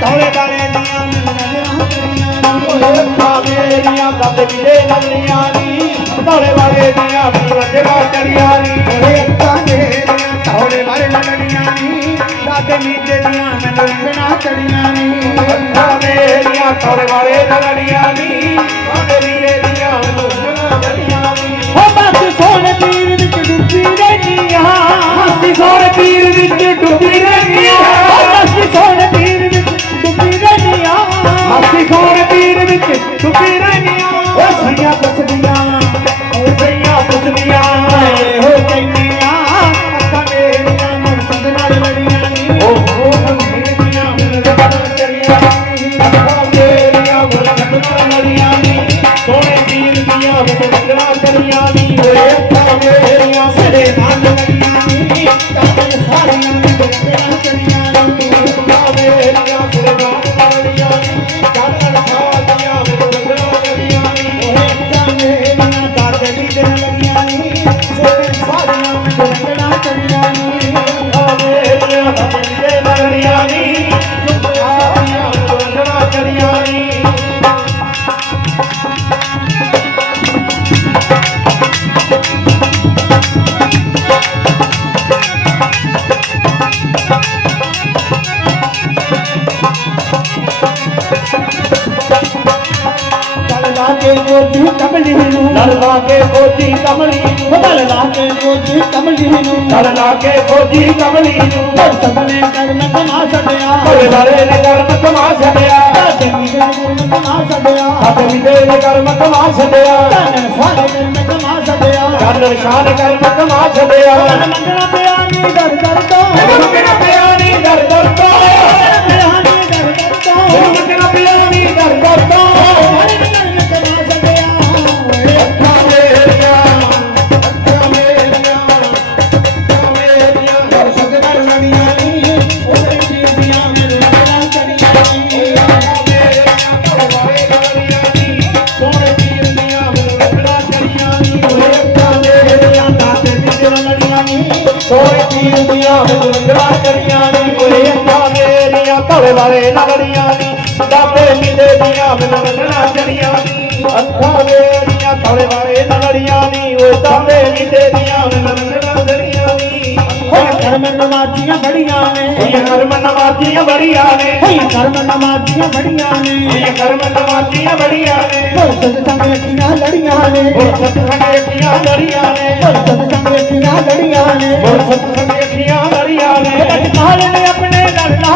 ਧੌਲੇ ਦਾਲੇ ਦੀਆਂ ਨਜ਼ਰਾਂ ਤੇਰੀਆਂ ਓਏ ਪਾਵੇ ਦੀਆਂ ਗੱਦ ਵਿਦੇ ਲੱਗਣੀਆਂ ਨੀ। ਧੌਲੇ ਵਾਲੇ ਦੀਆਂ ਨਜ਼ਰਾਂ ਤੇਰੀਆਂ ਨੀ। ਓਏ ਪਾਵੇ ਦੀਆਂ ਧੌਲੇ ਵਾਲੇ ਲੱਗਣੀਆਂ ਨੀ। ਲੱਗ ਨੀਚੇ ਦੀਆਂ ਮੈਨੂੰ ਰੰਗਣਾ ਚੜੀਆਂ ਨੀ। ਪਾਵੇ ਦੀਆਂ ਧੌਲੇ ਵਾਲੇ ਲੱਗਣੀਆਂ ਨੀ। ਪਾਵੇ ਕਰੀਆਂ ਨੀ ਓਏ ਮੇਰੀਆਂ ਸਿਰੇ ਨਾਲ ਲੱਗੀਆਂ ਨੀ ਕੰਮ ਸਾਰੀਆਂ के मोती कमली ललना के मोती कमली ललना के मोती कमली ललना के मोती कमली सबने कर्म कमा सटया बड़े ने कर्म कमा सटया कमा सटया अपनी बारे ने कर्म कमा सटया सारे कर्म कमा सटया कर शान कर्म कमा सटया मंगना पे आनी दर दर तो ਪੀਰ ਦੀਆਂ ਮੈਨੂੰ ਰੰਗਣਾ ਚੜੀਆਂ ਨੀ ਓਏ ਅੱਖਾਂ ਮੇਰੀਆਂ ਭਲਵਾਰੇ ਗਲੀਆਂ ਨੀ ਦਾਤੇ ਮਿਲੇ ਦੀਆਂ ਮੈਨੂੰ ਰੰਗਣਾ ਚੜੀਆਂ ਨੀ ਅੱਖਾਂ ਮੇਰੀਆਂ ਭਲਵਾਰੇ ਗਲੀਆਂ ਨੀ ਓਏ ਦਾਤੇ ਮਿਲੇ ਦੀਆਂ ਮੈਨੂੰ ਰੰਗਣਾ ਚੜੀਆਂ ਨੀ ਹੋਏ ਕਰਮ ਨਮਾਜ਼ੀਆਂ ਬੜੀਆਂ ਨੇ ਇਹ ਕਰਮ ਨਵਾਜ਼ੀਆਂ ਬੜੀਆਂ ਨੇ ਹੋਏ ਕਰਮ ਨਮਾਜ਼ੀਆਂ ਬੜੀਆਂ ਨੇ ਇਹ ਕਰਮ ਨਵਾਜ਼ੀਆਂ ਬੜੀਆਂ ਨੇ ਹੋਏ ਸਦ ਸੰਗ ਵੇਖੀਆਂ ਲੜੀਆਂ ਨੇ ਹੋਰ ਸਤਸੰਗ ਵੇਖੀਆਂ ਲੜੀਆਂ ਨੇ ਹੋਏ ਸਦ ਸੰਗ ਵੇਖੀਆਂ ਲੜੀਆਂ ਨੇ महल में अपने लल्ला